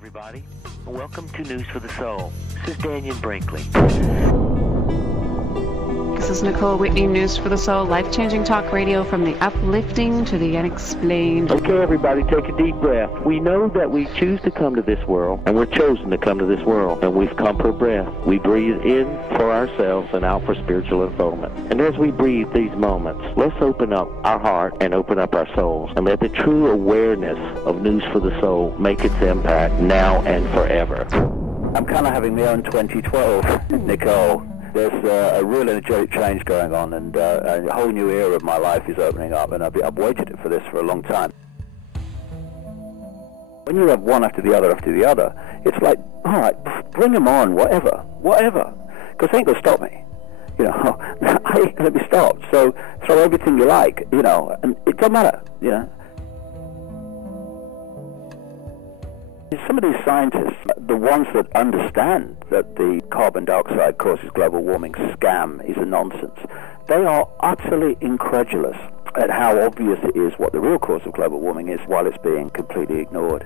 everybody. Welcome to News for the Soul. This is Daniel Brinkley. This is Nicole Whitney, News for the Soul, life-changing talk radio from the uplifting to the unexplained. Okay, everybody, take a deep breath. We know that we choose to come to this world, and we're chosen to come to this world, and we've come for breath. We breathe in for ourselves and out for spiritual unfoldment. And as we breathe these moments, let's open up our heart and open up our souls, and let the true awareness of News for the Soul make its impact now and forever. I'm kind of having my own 2012, Nicole. There's a real energetic change going on, and a whole new era of my life is opening up, and I've waited for this for a long time. When you have one after the other, it's like, all right, bring them on, whatever, because they ain't going to stop me. You know, I ain't going to be stopped, so throw everything you like, you know, and it doesn't matter, you know. Some of these scientists, the ones that understand that the carbon dioxide causes global warming scam is a nonsense, they are utterly incredulous at how obvious it is what the real cause of global warming is while it's being completely ignored.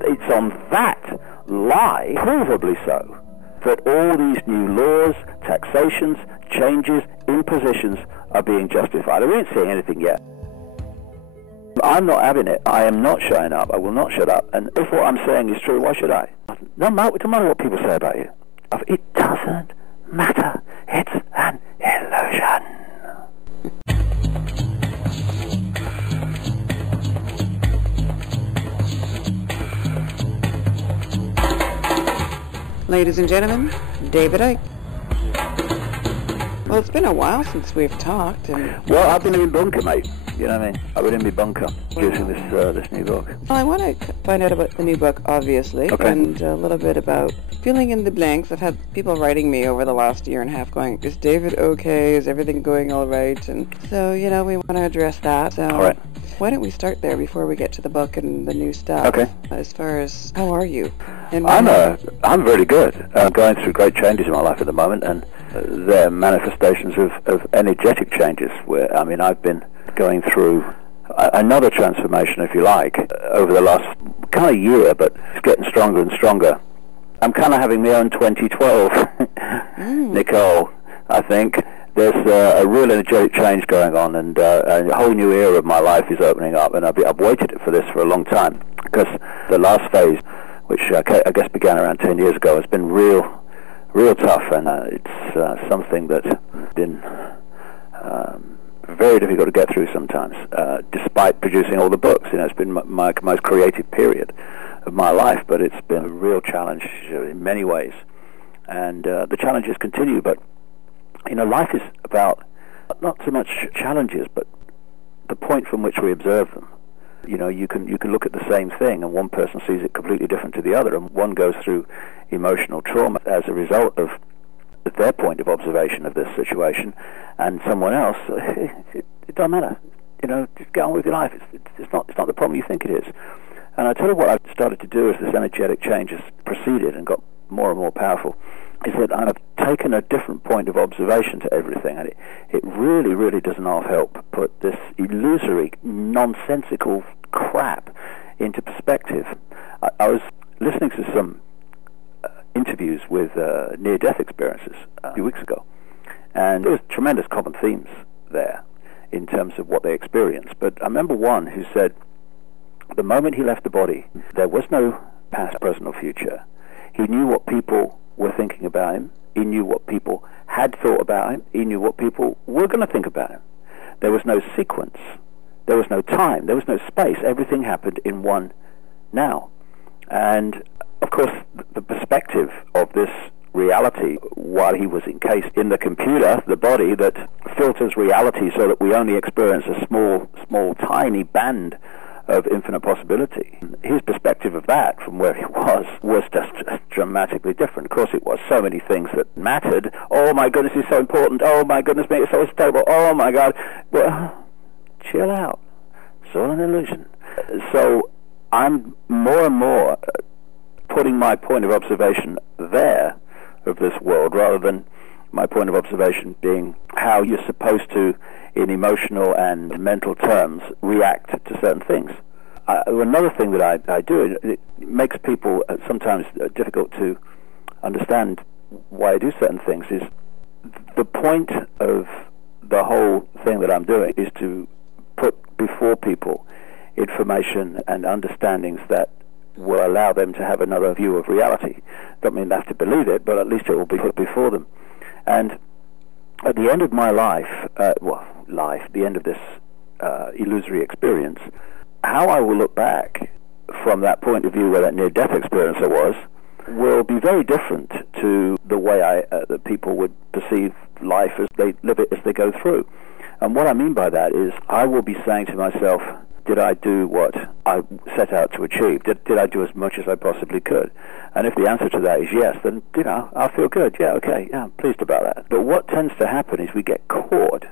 It's on that lie, provably so, that all these new laws, taxations, changes, impositions are being justified. We ain't seeing anything yet. I'm not having it. I am not shutting up. I will not shut up. And if what I'm saying is true, why should I? No matter what people say about you. It doesn't matter. It's an illusion. Ladies and gentlemen, David Icke. Well, it's been a while since we've talked. Well, I've been in bunker, mate. You know what I mean? I've been in my bunker using this new book. Well, I want to find out about the new book, obviously, okay, and a little bit about filling in the blanks. I've had people writing me over the last year and a half going, is David okay? Is everything going all right? And so, you know, we want to address that. So all right. Why don't we start there before we get to the book and the new stuff? Okay. As far as, how are you? And I'm really good. I'm going through great changes in my life at the moment, and they're manifestations of energetic changes. Where, I mean, I've been going through another transformation, if you like, over the last kind of year, but it's getting stronger and stronger. I'm kind of having my own 2012, Nicole, I think. There's a real energetic change going on, and a whole new era of my life is opening up, and I've waited for this for a long time, because the last phase, which I guess began around 10 years ago, has been real tough, and it's something that's been very difficult to get through sometimes, despite producing all the books. You know, it's been my most creative period of my life, but it's been a real challenge in many ways, and the challenges continue. But you know, life is about not so much challenges, but the point from which we observe them. You know, you can look at the same thing, and one person sees it completely different to the other, and one goes through emotional trauma as a result of their point of observation of this situation, and someone else, it doesn't matter. You know, just get on with your life. It's not the problem you think it is. And I tell you what I've started to do as this energetic change has proceeded and got more and more powerful, is that I've taken a different point of observation to everything, and it really, really does not help put this illusory, nonsensical crap into perspective. I was listening to some interviews with near-death experiences a few weeks ago, and there was tremendous common themes there in terms of what they experienced. But I remember one who said the moment he left the body, there was no past, present, or future. He knew what people were thinking about him. He knew what people had thought about him. He knew what people were going to think about him. There was no sequence. There was no time. There was no space. Everything happened in one now. And of course, the perspective of this reality, while he was encased in the computer, the body that filters reality so that we only experience a small, tiny band of infinite possibility. His perspective of that from where he was just dramatically different. Of course it was. So many things that mattered. Oh my goodness, it's so important. Oh my goodness me, it's so stable. Oh my God. Well, chill out. It's all an illusion. So I'm more and more putting my point of observation there of this world, rather than my point of observation being how you're supposed to, in emotional and mental terms, react to certain things. Another thing that I do, it makes people sometimes sometimes difficult to understand why I do certain things, is the point of the whole thing that I'm doing is to put before people information and understandings that will allow them to have another view of reality. Don't mean they have to believe it, but at least it will be put before them. And at the end of my life, the end of this illusory experience, how I will look back from that point of view where that near-death experience I was, will be very different to the way that people would perceive life as they live it as they go through. And what I mean by that is I will be saying to myself, did I do what I set out to achieve? Did I do as much as I possibly could? And if the answer to that is yes, then, I'll feel good. Yeah, okay, yeah, I'm pleased about that. But what tends to happen is we get caught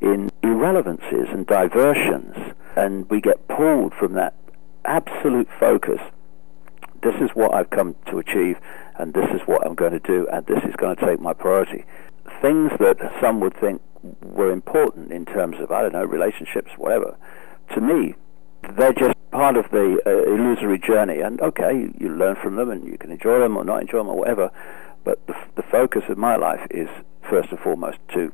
in irrelevancies and diversions, and we get pulled from that absolute focus. This is what I've come to achieve, and this is what I'm going to do, and this is going to take my priority. Things that some would think were important in terms of, I don't know, relationships, whatever, to me, they're just part of the illusory journey. And okay, you learn from them, and you can enjoy them or not enjoy them or whatever, but the focus of my life is, first and foremost, to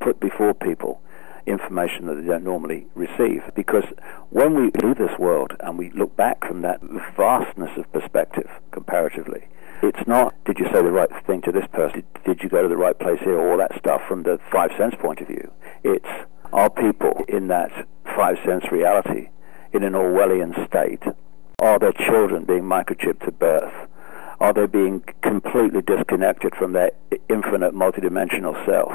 put before people information that they don't normally receive. Because when we leave this world and we look back from that vastness of perspective, comparatively, it's not, did you say the right thing to this person? Did you go to the right place here? All that stuff from the 5 sense point of view. It's, are people in that 5 sense reality in an Orwellian state? Are their children being microchipped at birth? Are they being completely disconnected from their infinite multidimensional self?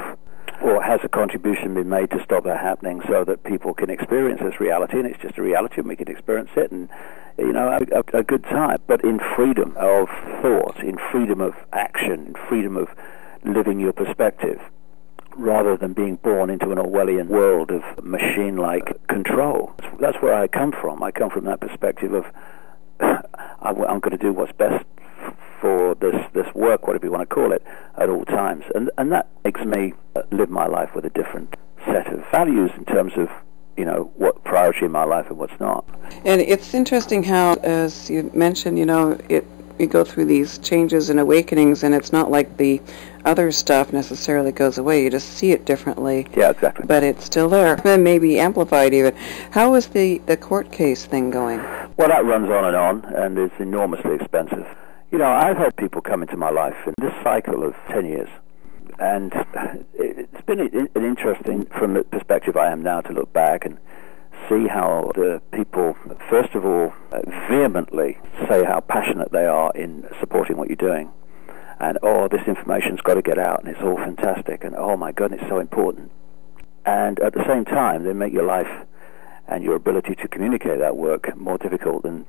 Or has a contribution been made to stop that happening so that people can experience this reality, and it's just a reality and we can experience it and, have a good time, but in freedom of thought, in freedom of action, in freedom of living your perspective, rather than being born into an Orwellian world of machine-like control. That's where I come from. I come from that perspective of I'm going to do what's best for this work, whatever you want to call it, at all times. And that makes me live my life with a different set of values in terms of, what priority in my life and what's not. And it's interesting how, as you mentioned, we go through these changes and awakenings, and it's not like the other stuff necessarily goes away. You just see it differently. Yeah, exactly. But it's still there, and maybe amplified even. How is the court case thing going? Well, that runs on, and it's enormously expensive. I've had people come into my life in this cycle of 10 years, and it's been an interesting, from the perspective I am now, to look back and see how the people, first of all, vehemently say how passionate they are in supporting what you're doing. And, this information's got to get out, and it's all fantastic, and oh my goodness, it's so important. And at the same time, they make your life and your ability to communicate that work more difficult than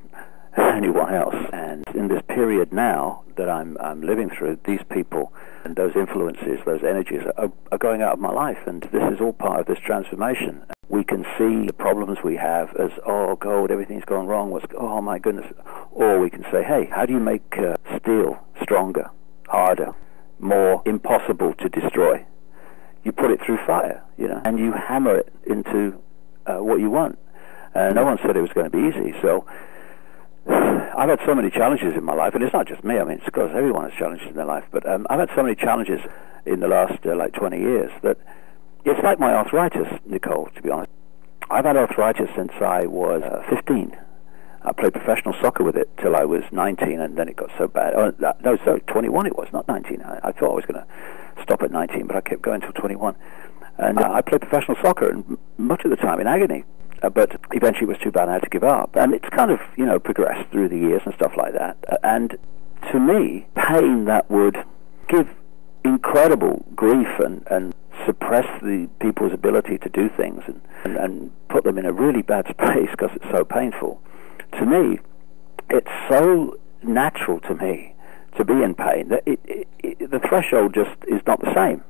anyone else. And in this period now that I'm living through, these people and those influences, those energies are going out of my life, and this is all part of this transformation. We can see the problems we have as, oh God, everything's gone wrong, oh my goodness. Or we can say, hey, how do you make steel stronger, harder, more impossible to destroy? You put it through fire, and you hammer it into what you want. No one said it was going to be easy, so I've had so many challenges in my life, and it's not just me. I mean, it's because everyone has challenges in their life. But I've had so many challenges in the last 20 years that it's like my arthritis, Nicole. To be honest, I've had arthritis since I was 15. I played professional soccer with it till I was 19, and then it got so bad. 21 it was, not 19. I thought I was going to stop at 19, but I kept going till 21. And I played professional soccer, and much of the time in agony. But eventually it was too bad I had to give up. And it's kind of, progressed through the years and stuff like that. And to me, pain that would give incredible grief and suppress the people's ability to do things and put them in a really bad space because it's so painful. To me, it's so natural to me to be in pain that the threshold just is not the same.